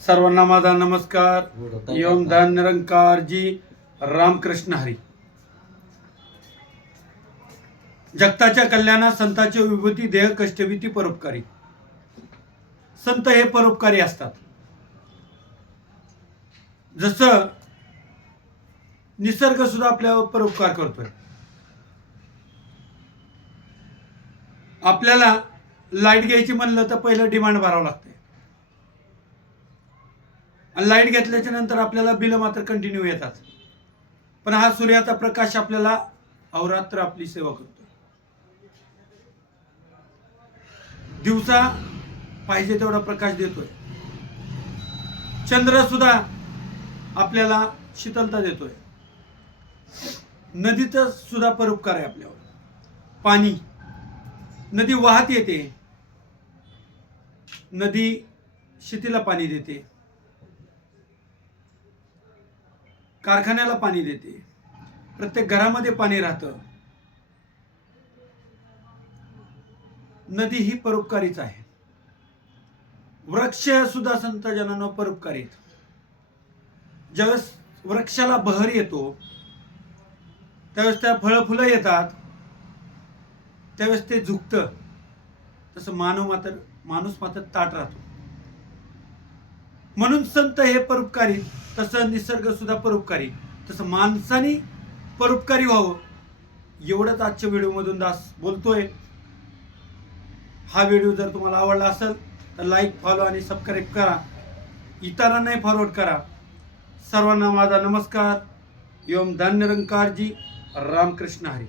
सर्वांना माझा नमस्कार। ओम दान निरंकार जी रामकृष्ण हरी। जगताच्या कल्याणा संतांची विभूती देह कष्टभीती परोपकारी। संत हे परोपकारी असतात। जसं निसर्ग सुद्धा आपल्यावर परोपकार करतोय। आपल्याला लाईट घ्यायची म्हणलं तर पहिलं डिमांड भरावं लागते आणि लाईट घेतल्याच्या नंतर आपल्याला बिल मात्र कंटिन्यू येतात। पण हा सूर्याचा प्रकाश आपल्याला अहोरात्र आपली सेवा करतो। दिवसा पाहिजे तेवढा प्रकाश देतोय। चंद्र सुद्धा आपल्याला शीतलता देतोय। नदीत सुद्धा परोपकार आहे आपल्यावर। पाणी, नदी वाहत येते, नदी शेतीला पाणी देते, कारखान्याला पाणी देते, प्रत्येक घरामध्ये पाणी राहतं। नदी ही परोपकारीच आहे। वृक्ष सुद्धा संत जनांनो परोपकारी आहेत। ज्यावेळेस वृक्षाला बहर येतो त्यावेळेस त्या फळं फुलं येतात, त्यावेळेस ते झुकतं। तसं माणूस मात्र ताट राहतो। म्हणून संत हे परोपकारी, तसं निसर्ग सुद्धा परोपकारी, तसं माणसाने परोपकारी व्हावं एवढंच आजच्या व्हिडिओमधून दास बोलतोय। हा व्हिडिओ जर तुम्हाला आवडला असेल तर लाईक, फॉलो आणि सबस्क्राईब करा। इतरांनाही फॉरवर्ड करा। सर्वांना माझा नमस्कार। ओम धन निरंकार जी रामकृष्ण हरी।